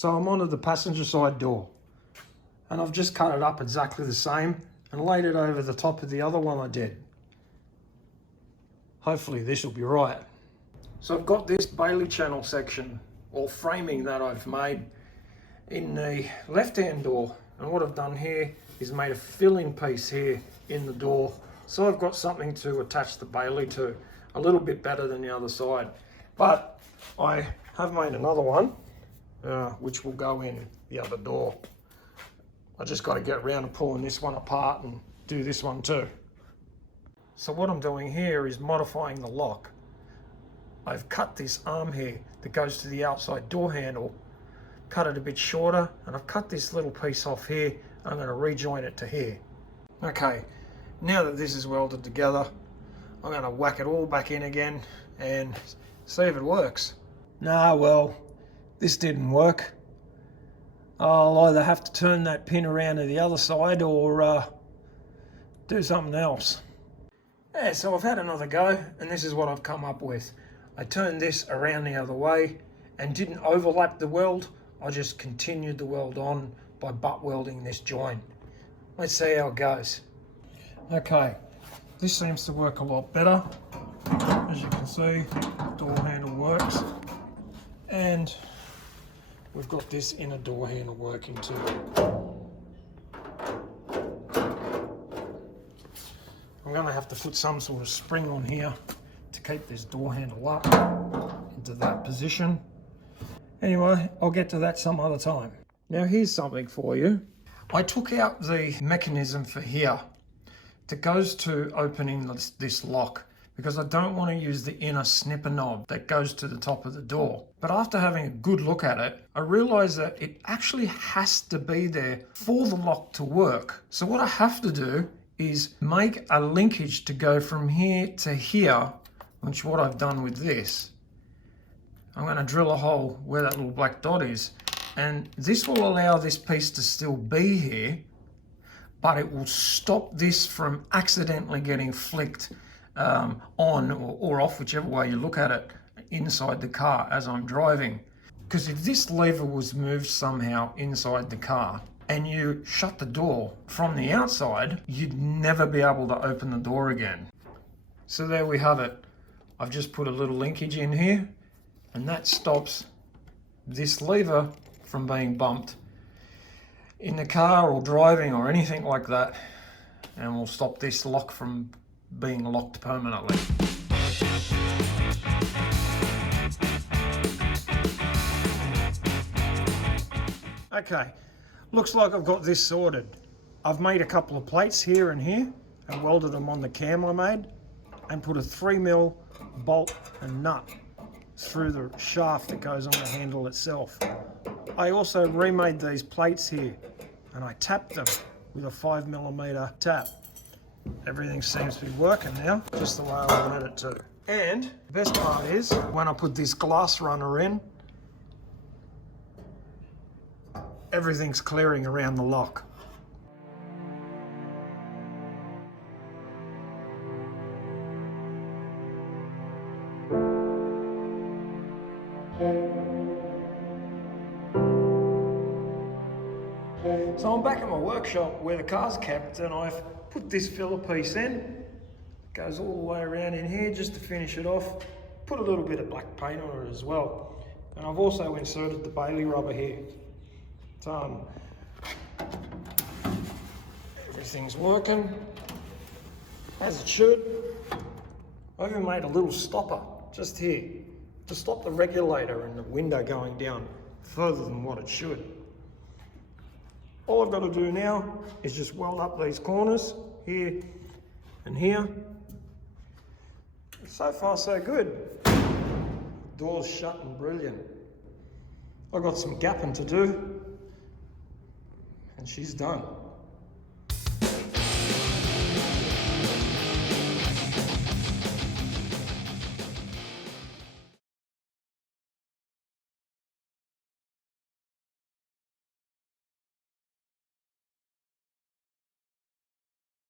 So I'm onto the passenger side door, and I've just cut it up exactly the same and laid it over the top of the other one I did. Hopefully this will be right. So I've got this Bailey channel section or framing that I've made in the left-hand door, and what I've done here is made a fill-in piece here in the door, so I've got something to attach the Bailey to, a little bit better than the other side. But I have made another one which will go in the other door. I just got to get around to pulling this one apart and do this one too. So what I'm doing here is modifying the lock. I've cut this arm here that goes to the outside door handle, cut it a bit shorter, and I've cut this little piece off here. I'm going to rejoin it to here. Okay, now that this is welded together, I'm going to whack it all back in again and see if it works. Nah, well, this didn't work. I'll either have to turn that pin around to the other side or do something else. Yeah, so I've had another go, and this is what I've come up with. I turned this around the other way and didn't overlap the weld. I just continued the weld on by butt welding this joint. Let's see how it goes. Okay, this seems to work a lot better. As you can see, door handle works. And we've got this inner door handle working too. I'm going to have to put some sort of spring on here to keep this door handle up into that position. Anyway, I'll get to that some other time. Now here's something for you. I took out the mechanism for here that goes to opening this lock, because I don't want to use the inner snipper knob that goes to the top of the door. But after having a good look at it, I realized that it actually has to be there for the lock to work. So what I have to do is make a linkage to go from here to here, which is what I've done with this. I'm going to drill a hole where that little black dot is, and this will allow this piece to still be here, but it will stop this from accidentally getting flicked on or off, whichever way you look at it, inside the car as I'm driving. Because if this lever was moved somehow inside the car and you shut the door from the outside, you'd never be able to open the door again. So there we have it. I've just put a little linkage in here, and that stops this lever from being bumped in the car or driving or anything like that, and will stop this lock from being locked permanently. Okay, looks like I've got this sorted. I've made a couple of plates here and here and welded them on the cam I made, and put a 3mm bolt and nut through the shaft that goes on the handle itself. I also remade these plates here, and I tapped them with a 5mm tap. Everything seems to be working now, just the way I wanted it to. And the best part is, when I put this glass runner in, everything's clearing around the lock. So I'm back at my workshop where the car's kept, and I've put this filler piece in. It goes all the way around in here just to finish it off. Put a little bit of black paint on it as well. And I've also inserted the Bailey rubber here. So, everything's working as it should. I even made a little stopper just here to stop the regulator and the window going down further than what it should. All I've got to do now is just weld up these corners here and here. So far so good. Door's shut and brilliant. I've got some gapping to do, and she's done.